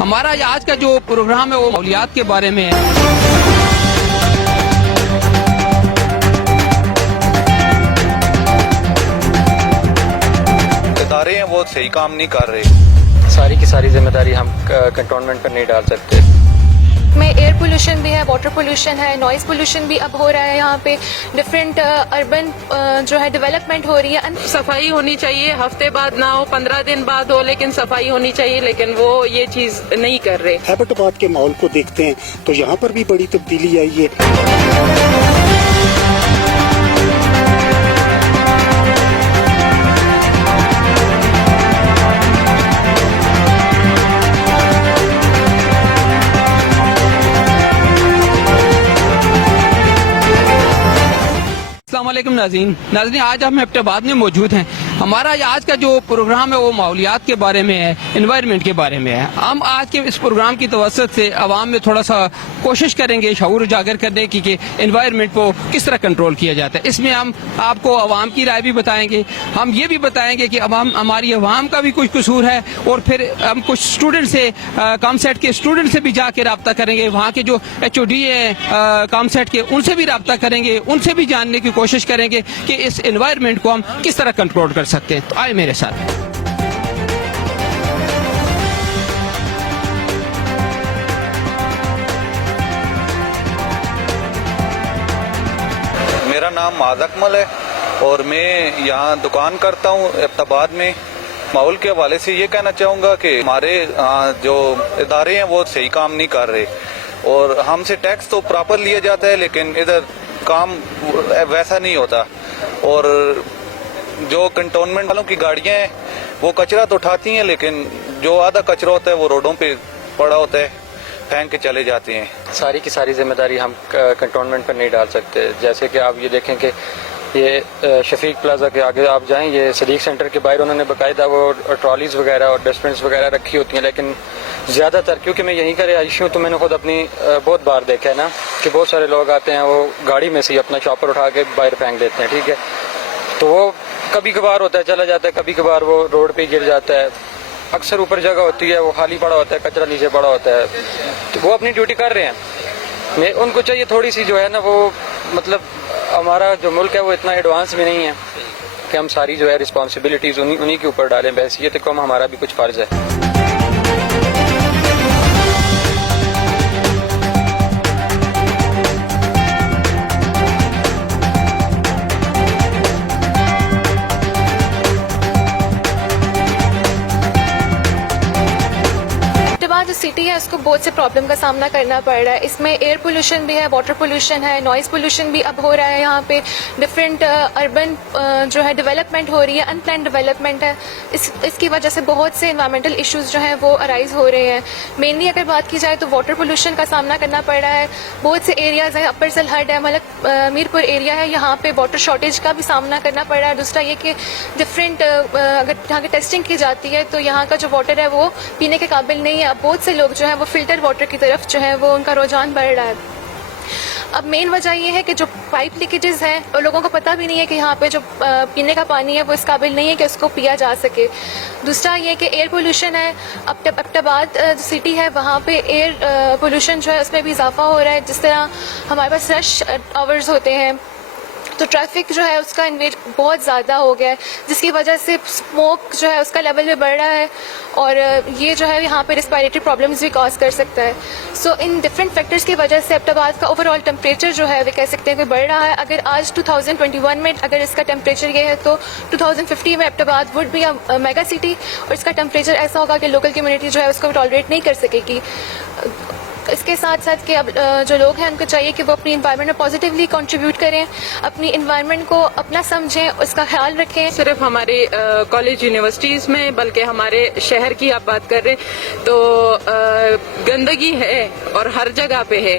ہمارا آج کا جو پروگرام ہے وہ ماحولیات کے بارے میں ہے۔ ادارے ہیں وہ صحیح کام نہیں کر رہے۔ ساری کی ساری ذمہ داری ہم کنٹونمنٹ پر نہیں ڈال سکتے۔ میں ایئر پولوشن بھی ہے، واٹر پولوشن ہے، نوائز پولوشن بھی اب ہو رہا ہے، یہاں پہ ڈفرینٹ اربن جو ہے ڈیولپمنٹ ہو رہی ہے۔ صفائی ہونی چاہیے، ہفتے بعد نہ ہو، 15 دن بعد ہو، لیکن صفائی ہونی چاہیے، لیکن وہ یہ چیز نہیں کر رہے۔ ہیبٹ آباد کے ماحول کو دیکھتے ہیں تو یہاں پر بھی بڑی تبدیلی آئی ہے۔ السلام علیکم ناظرین، آج ہم ایبٹ آباد میں موجود ہیں۔ ہمارا آج کا جو پروگرام ہے وہ ماحولیات کے بارے میں ہے، انوائرمنٹ کے بارے میں ہے۔ ہم آج کے اس پروگرام کی توسط سے عوام میں تھوڑا سا کوشش کریں گے شعور اجاگر کرنے کی کہ انوائرمنٹ کو کس طرح کنٹرول کیا جاتا ہے۔ اس میں ہم آپ کو عوام کی رائے بھی بتائیں گے، ہم یہ بھی بتائیں گے کہ ہماری عوام کا بھی کچھ قصور ہے، اور پھر ہم کچھ اسٹوڈنٹ سے کام سیٹ کے اسٹوڈنٹ سے بھی جا کے رابطہ کریں گے، وہاں کے جو HOD ہیں کام سیٹ کے ان سے بھی رابطہ کریں گے، ان سے بھی جاننے کی کوشش کریں گے کہ اس انوائرمنٹ کو ہم کس طرح کنٹرول کر سکتے ہیں۔ تو آئے میرے ساتھ۔ میرا نام معاذ اکمل ہے اور میں یہاں دکان کرتا ہوں ایبٹ آباد میں۔ ماحول کے حوالے سے یہ کہنا چاہوں گا کہ ہمارے جو ادارے ہیں وہ صحیح کام نہیں کر رہے، اور ہم سے ٹیکس تو پراپر لیا جاتا ہے لیکن ادھر کام ویسا نہیں ہوتا۔ اور جو کنٹونمنٹ والوں کی گاڑیاں ہیں وہ کچرا تو اٹھاتی ہیں، لیکن جو آدھا کچرا ہوتا ہے وہ روڈوں پہ پڑا ہوتا ہے، پھینک کے چلے جاتے ہیں۔ ساری کی ساری ذمہ داری ہم کنٹونمنٹ پر نہیں ڈال سکتے۔ جیسے کہ آپ یہ دیکھیں کہ یہ شفیق پلازا کے آگے آپ جائیں، یہ صدیق سینٹر کے باہر انہوں نے باقاعدہ وہ ٹرالیز وغیرہ اور ڈسٹ بنس وغیرہ رکھی ہوتی ہیں، لیکن زیادہ تر کیونکہ میں یہیں کا رہائشی ہوں تو میں نے خود اپنی بہت بار دیکھا ہے نا کہ بہت سارے لوگ آتے ہیں وہ گاڑی میں سے ہی اپنا چاپر اٹھا کے باہر پھینک دیتے ہیں، ٹھیک ہے، تو وہ کبھی کبھار ہوتا ہے چلا جاتا ہے، کبھی کبھار وہ روڈ پہ گر جاتا ہے، اکثر اوپر جگہ ہوتی ہے وہ خالی پڑا ہوتا ہے، کچرا نیچے پڑا ہوتا ہے، تو وہ اپنی ڈیوٹی کر رہے ہیں۔ میں ان کو چاہیے تھوڑی سی جو ہے نا وہ مطلب ہمارا جو ملک ہے وہ اتنا ایڈوانس بھی نہیں ہے کہ ہم ساری جو ہے رسپانسبلٹیز انہی کے اوپر ڈالیں، بحیثیت قوم ہمارا بھی کچھ فرض ہے۔ جو سٹی ہے اس کو بہت سے پرابلم کا سامنا کرنا پڑ رہا ہے۔ اس میں ایئر پولوشن بھی ہے، واٹر پولوشن ہے، نوائز پولوشن بھی اب ہو رہا ہے، یہاں پہ ڈفرینٹ اربن جو ہے ڈیولپمنٹ ہو رہی ہے، ان پلان ڈیولپمنٹ ہے۔ اس کی وجہ سے بہت سے انوائرمنٹل ایشوز جو ہیں وہ ارائز ہو رہے ہیں۔ مینلی اگر بات کی جائے تو واٹر پولوشن کا سامنا کرنا پڑ رہا ہے۔ بہت سے ایریاز ہیں، اپر سلہٹ ہے، ملک میرپور ایریا ہے، یہاں پہ واٹر شارٹیج کا بھی سامنا کرنا پڑ رہا ہے۔ دوسرا یہ کہ ڈفرینٹ اگر یہاں کی ٹیسٹنگ کی جاتی ہے تو یہاں کا جو واٹر ہے وہ پینے کے قابل نہیں ہے۔ اب بہت سے لوگ جو ہیں وہ فلٹر واٹر کی طرف جو ہے وہ ان کا رجحان بڑھ رہا ہے۔ اب مین وجہ یہ ہے کہ جو پائپ لیکیجز ہیں اور لوگوں کو پتہ بھی نہیں ہے کہ یہاں پہ جو پینے کا پانی ہے وہ اس قابل نہیں ہے کہ اس کو پیا جا سکے۔ دوسرا یہ کہ ایئر پولوشن ہے، ایبٹ آباد سٹی ہے وہاں پہ ایئر پولوشن جو ہے اس میں بھی اضافہ ہو رہا ہے۔ جس طرح ہمارے پاس رش آورز ہوتے ہیں تو ٹریفک جو ہے اس کا انویٹ بہت زیادہ ہو گیا ہے، جس کی وجہ سے اسموک جو ہے اس کا لیول بھی بڑھ رہا ہے، اور یہ جو ہے یہاں پہ ریسپائریٹری پرابلمز بھی کاز کر سکتا ہے۔ سو ان ڈفرینٹ فیکٹرز کی وجہ سے ایبٹ آباد کا اوور آل ٹیمپریچر جو ہے وہ کہہ سکتے ہیں کہ بڑھ رہا ہے۔ اگر آج 2021 میں اگر اس کا ٹیمپریچر یہ ہے تو 2050 میں Abbottabad would be a mega city, اور اس کا ٹیمپریچر ایسا ہوگا کہ لوکل کمیونٹی جو ہے اس کو ٹالریٹ نہیں کر سکے گی۔ اس کے ساتھ ساتھ کہ اب جو لوگ ہیں ان کو چاہیے کہ وہ اپنی انوائرمنٹ میں پازیٹیولی کنٹریبیوٹ کریں، اپنی انوائرمنٹ کو اپنا سمجھیں، اس کا خیال رکھیں۔ صرف ہمارے کالج یونیورسٹیز میں بلکہ ہمارے شہر کی آپ بات کر رہے ہیں تو گندگی ہے اور ہر جگہ پہ ہے۔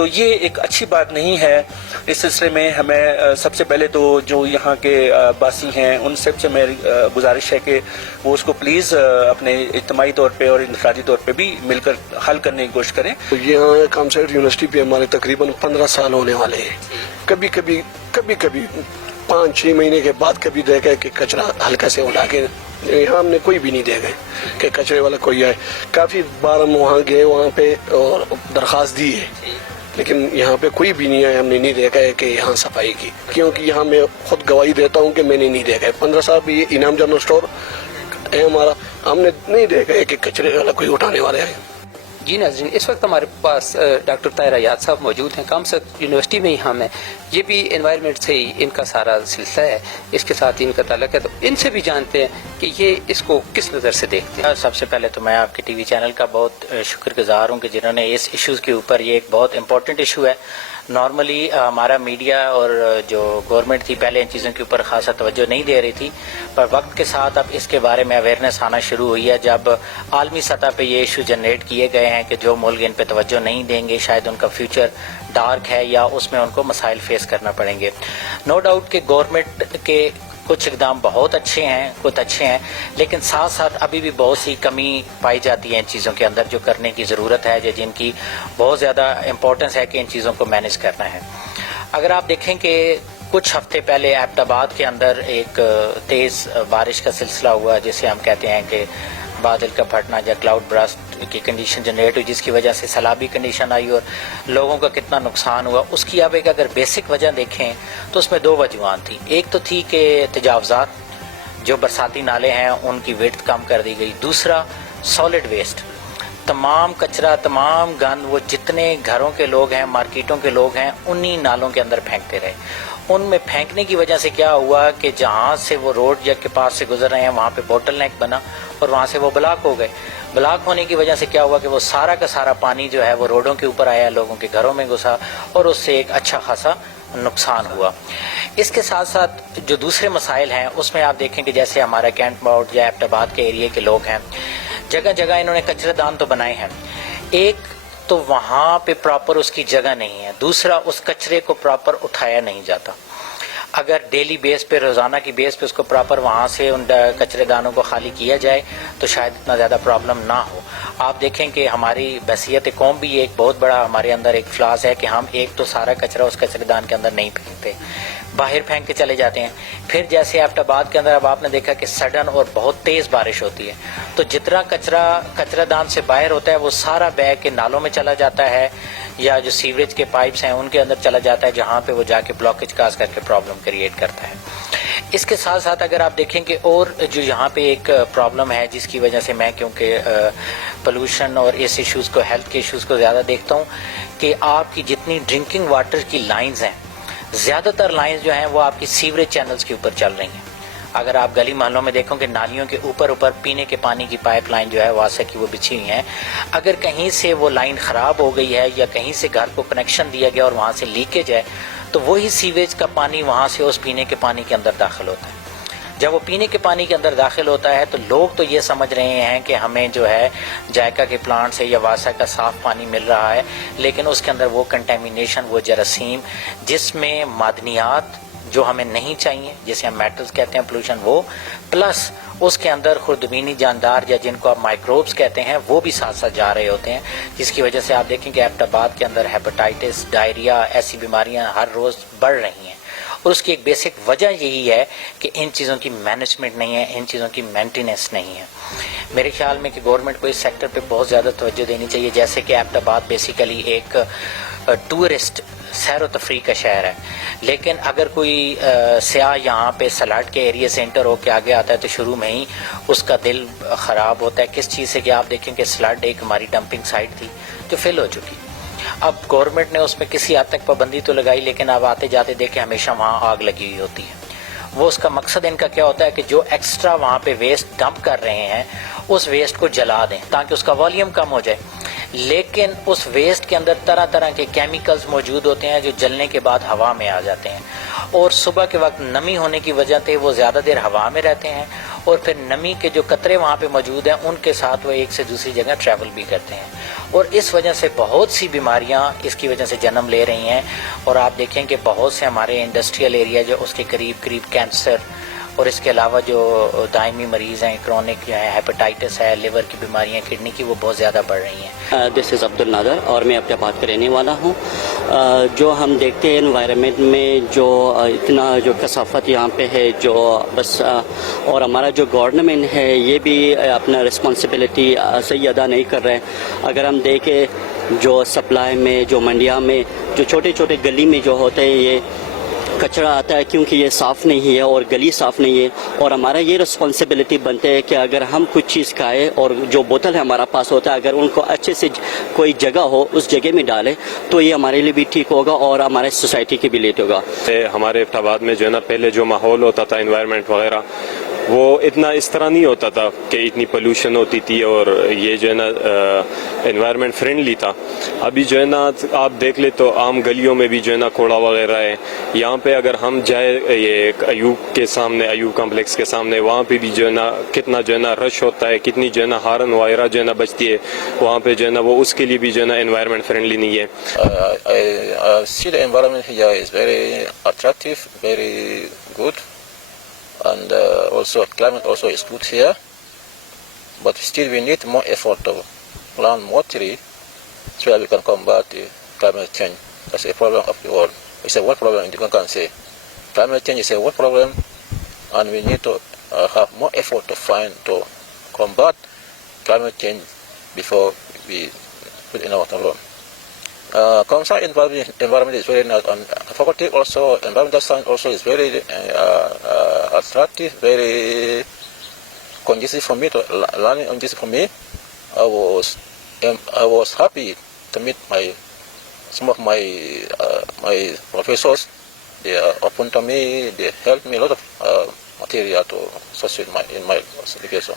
تو یہ ایک اچھی بات نہیں ہے. اس سلسلے میں ہمیں سب سے پہلے تو جو یہاں کے باسی ہیں ان سب سے میری گزارش ہے کہ وہ اس کو پلیز اپنے اجتماعی طور پہ اور انفرادی طور پہ بھی مل کر حل کرنے کی کوشش کریں. یہاں کامسائٹ یونیورسٹی پہ ہمارے تقریباً 15 سال ہونے والے ہیں. کبھی کبھی 5-6 مہینے کے بعد کبھی دیکھا کہ کچرا ہلکا سے اٹھا کے, یہاں ہم نے کوئی بھی نہیں دیکھا کہ کچرے والا کوئی آئے. کافی بار ہم وہاں گئے وہاں پہ اور درخواست دی ہے, لیکن یہاں پہ کوئی بھی نہیں آیا. ہم نے نہیں دیکھا ہے کہ یہاں صفائی کی, کیونکہ یہاں میں خود گواہی دیتا ہوں کہ میں نے نہیں دیکھا ہے. 15 سال بھی انعام جنرل اسٹور ہے ہمارا, ہم نے نہیں دیکھا ہے کہ کچرے والا کوئی اٹھانے والے آئے. جی ناظرین, اس وقت ہمارے پاس ڈاکٹر طاہر ایاز صاحب موجود ہیں. کامسٹ یونیورسٹی میں ہی ہم ہیں, یہ بھی انوائرمنٹ سے ہی ان کا سارا سلسلہ ہے, اس کے ساتھ ہی ان کا تعلق ہے. تو ان سے بھی جانتے ہیں کہ یہ اس کو کس نظر سے دیکھتے ہیں. سب سے پہلے تو میں آپ کے ٹی وی چینل کا بہت شکر گزار ہوں کہ جنہوں نے اس ایشوز کے اوپر, یہ ایک بہت امپورٹنٹ ایشو ہے. نارملی ہمارا میڈیا اور جو گورنمنٹ تھی پہلے ان چیزوں کے اوپر خاصا توجہ نہیں دے رہی تھی, پر وقت کے ساتھ اب اس کے بارے میں اویئرنیس آنا شروع ہوئی ہے. جب عالمی سطح پہ یہ ایشو جنریٹ کیے گئے ہیں کہ جو ملک ان پہ توجہ نہیں دیں گے شاید ان کا فیوچر ڈارک ہے یا اس میں ان کو مسائل فیس کرنا پڑیں گے. نو ڈاؤٹ کہ گورنمنٹ کے کچھ اقدام بہت اچھے ہیں, کچھ اچھے ہیں, لیکن ساتھ ساتھ ابھی بھی بہت سی کمی پائی جاتی ہے ان چیزوں کے اندر جو کرنے کی ضرورت ہے, جن کی بہت زیادہ امپورٹنس ہے کہ ان چیزوں کو مینیج کرنا ہے. اگر آپ دیکھیں کہ کچھ ہفتے پہلے ایبٹ آباد کے اندر ایک تیز بارش کا سلسلہ ہوا جسے ہم کہتے ہیں کہ بادل کا پھٹنا یا کلاؤڈ برسٹ کی کنڈیشن جنریٹ ہوئی, جس کی وجہ سے سیلابی کنڈیشن آئی اور لوگوں کا کتنا نقصان ہوا. اس کی اب ایک اگر بیسک وجہ دیکھیں تو اس میں 2 وجوہات تھیں. ایک تو تھی کہ تجاوزات, جو برساتی نالے ہیں ان کی ویڈتھ کم کر دی گئی. دوسرا سالڈ ویسٹ, تمام کچرا, تمام گند وہ جتنے گھروں کے لوگ ہیں, مارکیٹوں کے لوگ ہیں, انہی نالوں کے اندر پھینکتے رہے. ان میں پھینکنے کی وجہ سے کیا ہوا کہ جہاں سے وہ روڈ کے پاس سے گزر رہے ہیں وہاں پہ بوٹل نیک بنا اور وہاں سے وہ بلاک ہو گئے. بلاک ہونے کی وجہ سے کیا ہوا کہ وہ سارا کا سارا پانی جو ہے وہ روڈوں کے اوپر آیا, لوگوں کے گھروں میں گھسا اور اس سے ایک اچھا خاصا نقصان ہوا. اس کے ساتھ ساتھ جو دوسرے مسائل ہیں اس میں آپ دیکھیں کہ جیسے ہمارا کینٹ باؤڈ یا ایبٹ آباد کے ایریے کے لوگ ہیں, جگہ جگہ انہوں نے کچرے دان تو بنائے ہیں. ایک تو وہاں پہ پراپر اس کی جگہ نہیں ہے, دوسرا اس کچرے کو پراپر اٹھایا نہیں جاتا. اگر ڈیلی بیس پہ, روزانہ کی بیس پہ اس کو پراپر وہاں سے ان کچرے دانوں کو خالی کیا جائے تو شاید اتنا زیادہ پرابلم نہ ہو. آپ دیکھیں کہ ہماری بحثیت قوم بھی ایک بہت بڑا ہمارے اندر ایک فلاس ہے کہ ہم ایک تو سارا کچرا اس کچرے دان کے اندر نہیں پھینکتے, باہر پھینک کے چلے جاتے ہیں. پھر جیسے ایبٹ آباد کے اندر اب آپ نے دیکھا کہ سڈن اور بہت تیز بارش ہوتی ہے تو جتنا کچرا دان سے باہر ہوتا ہے وہ سارا بیگ کے نالوں میں چلا جاتا ہے یا جو سیوریج کے پائپس ہیں ان کے اندر چلا جاتا ہے, جہاں پہ وہ جا کے بلاکیج کاز کر کے پرابلم کریٹ کرتا ہے. اس کے ساتھ ساتھ اگر آپ دیکھیں کہ اور جو یہاں پہ ایک پرابلم ہے جس کی وجہ سے میں کیونکہ پولوشن اور اس ایشوز کو, ہیلتھ کے ایشوز کو زیادہ دیکھتا ہوں, کہ آپ کی جتنی ڈرنکنگ واٹر کی لائنز ہیں زیادہ تر لائنز جو ہیں وہ آپ کی سیوریج چینلز کے اوپر چل رہی ہیں. اگر آپ گلی محلوں میں دیکھو کہ نالیوں کے اوپر پینے کے پانی کی پائپ لائن جو ہے واسطے کی وہ بچھی ہوئی ہیں, اگر کہیں سے وہ لائن خراب ہو گئی ہے یا کہیں سے گھر کو کنیکشن دیا گیا اور وہاں سے لیکیج ہے تو وہی سیویج کا پانی وہاں سے اس پینے کے پانی کے اندر داخل ہوتا ہے. جب وہ پینے کے پانی کے اندر داخل ہوتا ہے تو لوگ تو یہ سمجھ رہے ہیں کہ ہمیں جو ہے جائکا کے پلانٹ سے یا واسا کا صاف پانی مل رہا ہے, لیکن اس کے اندر وہ کنٹیمینیشن, وہ جراثیم جس میں معدنیات جو ہمیں نہیں چاہیے, جسے ہم میٹلز کہتے ہیں پولوشن, وہ پلس اس کے اندر خردبینی جاندار یا جن کو آپ مائکروبس کہتے ہیں وہ بھی ساتھ ساتھ جا رہے ہوتے ہیں, جس کی وجہ سے آپ دیکھیں کہ ایبٹ آباد کے اندر ہیپاٹائٹس, ڈائریا, ایسی بیماریاں ہر روز بڑھ رہی ہیں. اور اس کی ایک بیسک وجہ یہی ہے کہ ان چیزوں کی مینجمنٹ نہیں ہے, ان چیزوں کی مینٹیننس نہیں ہے. میرے خیال میں کہ گورنمنٹ کو اس سیکٹر پہ بہت زیادہ توجہ دینی چاہیے. جیسے کہ ایبٹ آباد بیسیکلی ایک ٹورسٹ سیر و تفریح کا شہر ہے, لیکن اگر کوئی سیاح یہاں پہ سلاٹ کے ایریے سے انٹر ہو کے آگے آتا ہے تو شروع میں ہی اس کا دل خراب ہوتا ہے. کس چیز سے کہ آپ دیکھیں کہ سلاٹ ایک ہماری ڈمپنگ سائٹ تھی جو فل ہو چکی. اب گورنمنٹ نے اس میں کسی حد تک پابندی تو لگائی, لیکن اب آتے جاتے دیکھیں ہمیشہ وہاں آگ لگی ہوئی ہوتی ہے. وہ اس کا مقصد ان کا کیا ہوتا ہے کہ جو ایکسٹرا وہاں پہ ویسٹ ڈمپ کر رہے ہیں اس ویسٹ کو جلا دیں تاکہ اس کا والیوم کم ہو جائے. لیکن اس ویسٹ کے اندر طرح طرح کے کیمیکلز موجود ہوتے ہیں جو جلنے کے بعد ہوا میں آ جاتے ہیں, اور صبح کے وقت نمی ہونے کی وجہ سے وہ زیادہ دیر ہوا میں رہتے ہیں, اور پھر نمی کے جو قطرے وہاں پہ موجود ہیں ان کے ساتھ وہ ایک سے دوسری جگہ ٹریول بھی کرتے ہیں, اور اس وجہ سے بہت سی بیماریاں اس کی وجہ سے جنم لے رہی ہیں. اور آپ دیکھیں کہ بہت سے ہمارے انڈسٹریل ایریا جو اس کے قریب کینسر اور اس کے علاوہ جو دائمی مریض ہیں کرونک جو ہے ہیپاٹائٹس ہے لیور کی بیماریاں کڈنی کی وہ بہت زیادہ بڑھ رہی ہیں. دس از عبد النادر اور میں اپنے بات کا رہنے والا ہوں. جو ہم دیکھتے ہیں انوائرمنٹ میں جو اتنا جو کثافت یہاں پہ ہے جو بس اور ہمارا جو گورنمنٹ ہے یہ بھی اپنا رسپانسبلٹی صحیح ادا نہیں کر رہے. اگر ہم دیکھیں جو سپلائی میں جو منڈیاں میں جو چھوٹے چھوٹے گلی میں جو ہوتے ہیں یہ کچرا آتا ہے کیونکہ یہ صاف نہیں ہے اور گلی صاف نہیں ہے. اور ہمارا یہ رسپانسبلٹی بنتے ہے کہ اگر ہم کچھ چیز کھائے اور جو بوتل ہے ہمارا پاس ہوتا ہے اگر ان کو اچھے سے کوئی جگہ ہو اس جگہ میں ڈالے تو یہ ہمارے لیے بھی ٹھیک ہوگا اور ہمارے سوسائٹی کے بھی لیے ہوگا. ہمارے آباد میں جو ہے نا پہلے جو ماحول ہوتا تھا انوائرمنٹ وغیرہ وہ اتنا اس طرح نہیں ہوتا تھا کہ اتنی پولوشن ہوتی تھی اور یہ جو ہے نا انوائرمنٹ فرینڈلی تھا. ابھی جو ہے نا آپ دیکھ لیں تو عام گلیوں میں بھی جو ہے نا کوڑا وغیرہ ہے. یہاں پہ اگر ہم جائے یہ ایوب کے سامنے ایوب کمپلیکس کے سامنے وہاں پہ بھی جو ہے نا کتنا جو ہے نا رش ہوتا ہے کتنی جو ہے نا ہارن وغیرہ جو ہے نا بجتی ہے وہاں پہ جو ہے نا وہ اس کے لیے بھی جو ہے نا انوائرمنٹ فرینڈلی نہیں ہے. I see the environment here is very attractive, very good. And also climate also is good here, but still we need more effort to plant more tree so that we can combat the climate change. That's a problem of the world. It's a world problem, you can say. Climate change is a world problem, and we need to have more effort to combat climate change before we put in our problem. Concern environment is very nice, and faculty also environmental science also is very attractive, very conducive for me to learning conducive for me. I was happy to meet some of my professors. They are open to me. They helped me a lot of material to succeed in my education.